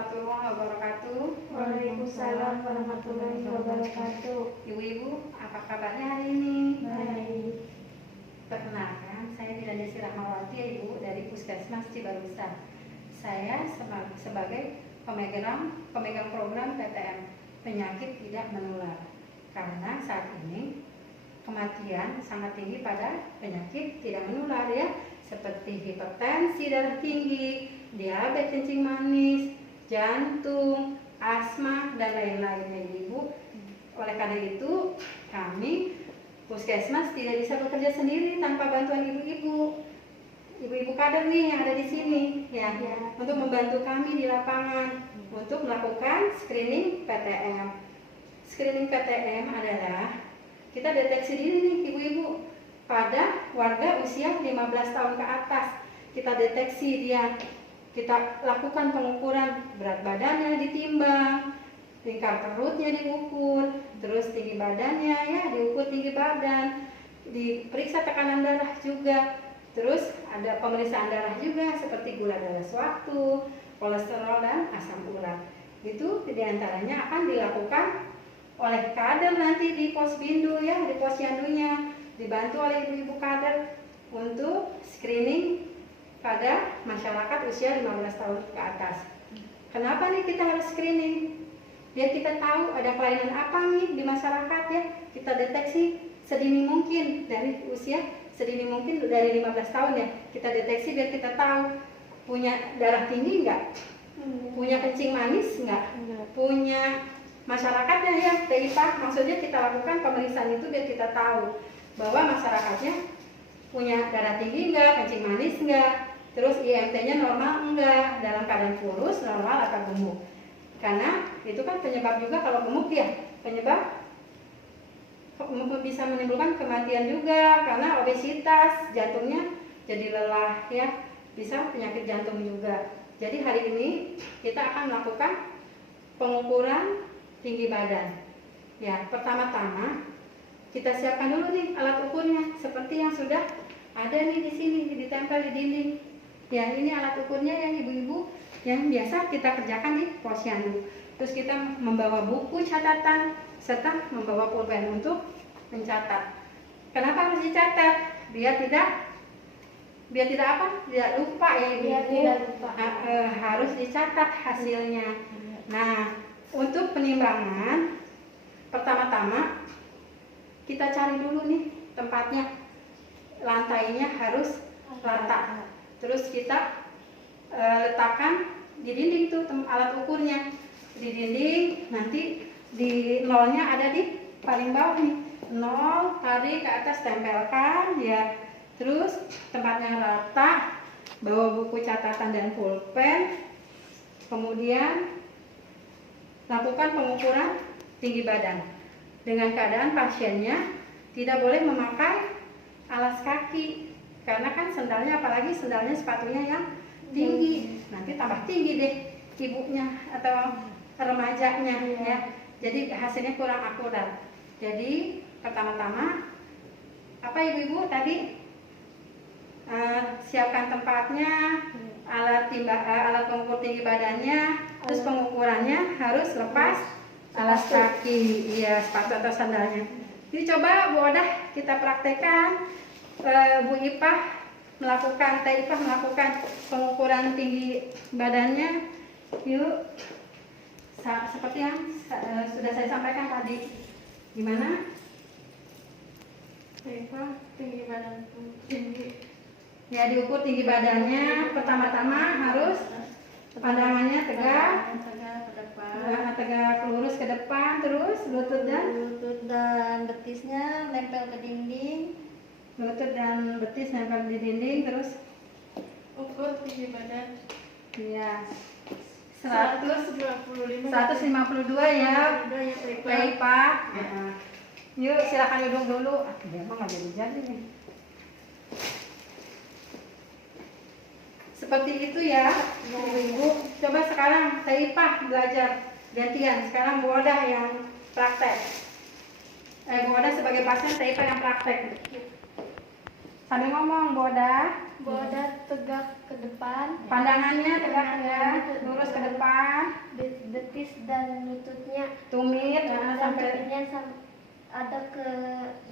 warahmatullahi wabarakatuh. Waalaikumsalam warahmatullahi wabarakatuh. Ibu-ibu, apa kabarnya hari ini? Baik. Perkenalkan, saya Dilandesi Rahmawati, Ibu dari Puskesmas Cibarusah. Saya sebagai pemegang program PTM penyakit tidak menular. Karena saat ini kematian sangat tinggi pada penyakit tidak menular ya, seperti hipertensi darah tinggi, diabetes kencing manis, jantung, asma, dan lain-lainnya Ibu. Oleh karena itu, kami Puskesmas tidak bisa bekerja sendiri tanpa bantuan ibu-ibu kader nih yang ada di sini ya, untuk membantu kami di lapangan untuk melakukan screening PTM. Screening PTM adalah kita deteksi diri nih ibu-ibu pada warga usia 15 tahun ke atas. Kita deteksi dia, kita lakukan pengukuran berat badannya ditimbang, lingkar perutnya diukur, terus tinggi badannya ya diukur tinggi badan, diperiksa tekanan darah juga, terus ada pemeriksaan darah juga seperti gula darah sewaktu, kolesterol dan asam urat. Itu diantaranya akan dilakukan oleh kader nanti di Posbindu ya, di Posyandunya, dibantu oleh ibu-ibu kader untuk screening pada masyarakat usia 15 tahun ke atas. Kenapa nih kita harus screening? Biar kita tahu ada kelainan apa nih di masyarakat ya. Kita deteksi sedini mungkin dari usia sedini mungkin dari 15 tahun ya. Kita deteksi biar kita tahu punya darah tinggi enggak? Punya kencing manis enggak? Punya masyarakatnya ya, TIPA. Maksudnya kita lakukan pemeriksaan itu biar kita tahu bahwa masyarakatnya punya darah tinggi enggak, kencing manis enggak, terus IMT-nya normal enggak, dalam keadaan kurus, normal atau gemuk. Karena itu kan penyebab juga kalau gemuk ya, penyebab bisa menimbulkan kematian juga karena obesitas, jantungnya jadi lelah ya, bisa penyakit jantung juga. Jadi hari ini kita akan melakukan pengukuran tinggi badan. Ya, pertama-tama kita siapkan dulu nih alat ukurnya seperti yang sudah ada nih di sini ditempel di dinding. Ya, ini alat ukurnya yang ibu-ibu yang biasa kita kerjakan di Posyandu. Terus kita membawa buku catatan serta membawa pulpen untuk mencatat. Kenapa harus dicatat? Biar tidak apa? Tidak lupa ya ibu-ibu. Harus dicatat hasilnya. Nah, untuk penimbangan pertama-tama kita cari dulu nih tempatnya, lantainya harus rata. Terus kita letakkan di dinding tuh alat ukurnya di dinding, nanti di nolnya ada di paling bawah nih, nol, tarik ke atas, tempelkan ya. Terus tempatnya rata, bawa buku catatan dan pulpen, kemudian lakukan pengukuran tinggi badan dengan keadaan pasiennya tidak boleh memakai alas kaki karena kan sendalnya, apalagi sendalnya sepatunya yang tinggi, nanti tambah tinggi deh ibunya atau remajanya ya, jadi hasilnya kurang akurat. Jadi pertama-tama apa ibu-ibu tadi siapkan tempatnya, alat pengukur tinggi badannya, terus pengukurannya harus lepas alas kaki, iya, sepatu atau sandalnya. Jadi coba Bu Odah kita praktekkan, Bu Ipah melakukan pengukuran tinggi badannya. Yuk, seperti yang sudah saya sampaikan tadi. Gimana? Tinggi badan tinggi. Ya, diukur tinggi badannya. Pertama-tama harus pandangannya tegak lurus ke depan, terus lutut dan betisnya nempel ke dinding. Lutut dan betis nempel di dinding, terus Ukur tinggi badan. Iya. 152 ya. Baik, Pak. Ya. Yuk, silakan duduk dulu. Dia mah nggak jadi nih. Seperti itu ya, ibu-ibu. Coba sekarang saya Pak belajar gantian. Sekarang Bu Odah yang praktek. Bu Odah sebagai pasien, saya Pak yang praktek. Sambil ngomong, Bu Odah tegak ke depan. Pandangannya tegak ya, lurus ke depan. ada ke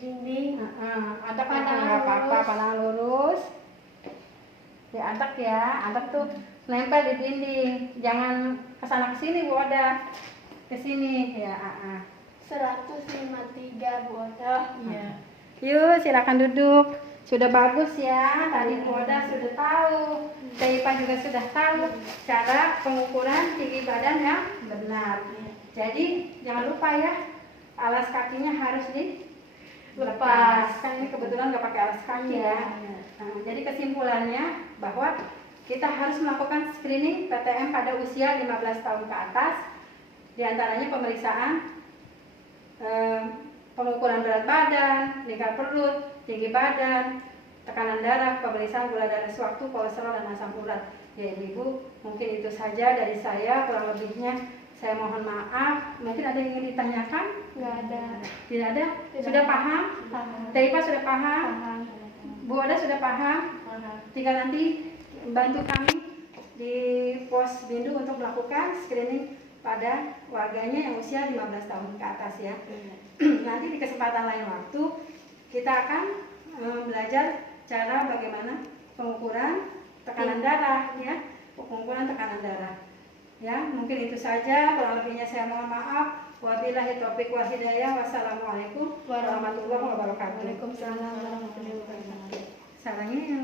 dinding. Adek Pandangan nggak apa-apa, lurus. pandangan lurus. Ya adek ya, adek tuh nempel di dinding, jangan kesana kesini Bu Oda, kesini ya. 153 Bu Oda. Iya. Yuk silakan duduk. Sudah bagus ya, tadi Bu Oda sudah tahu, Taipa juga sudah tahu cara pengukuran tinggi badan yang benar. Jadi jangan lupa ya, alas kakinya harus dilepas. Kan ini kebetulan nggak pakai alas kaki ya. Nah, jadi kesimpulannya bahwa kita harus melakukan screening PTM pada usia 15 tahun ke atas. Di antaranya pemeriksaan pengukuran berat badan, lingkar perut, tinggi badan, tekanan darah, pemeriksaan gula darah sewaktu, kolesterol dan asam urat. Ya Ibu, mungkin itu saja dari saya, kurang lebihnya saya mohon maaf. Mungkin ada yang ingin ditanyakan? Nggak ada. Tidak ada? Tidak. Sudah paham? Paham. Taipa sudah paham? Paham. Bu Oda sudah paham? Paham. Tinggal nanti bantu kami di pos Bindu untuk melakukan screening pada warganya yang usia 15 tahun ke atas ya. Nanti di kesempatan lain waktu kita akan belajar cara bagaimana pengukuran tekanan darah ya, pengukuran tekanan darah. Ya, mungkin itu saja, kurang lebihnya saya mohon maaf. Wabillahi taufiq wal hidayah. Wassalamualaikum warahmatullahi wabarakatuh. Waalaikumsalam warahmatullahi wabarakatuh. Sarangnya.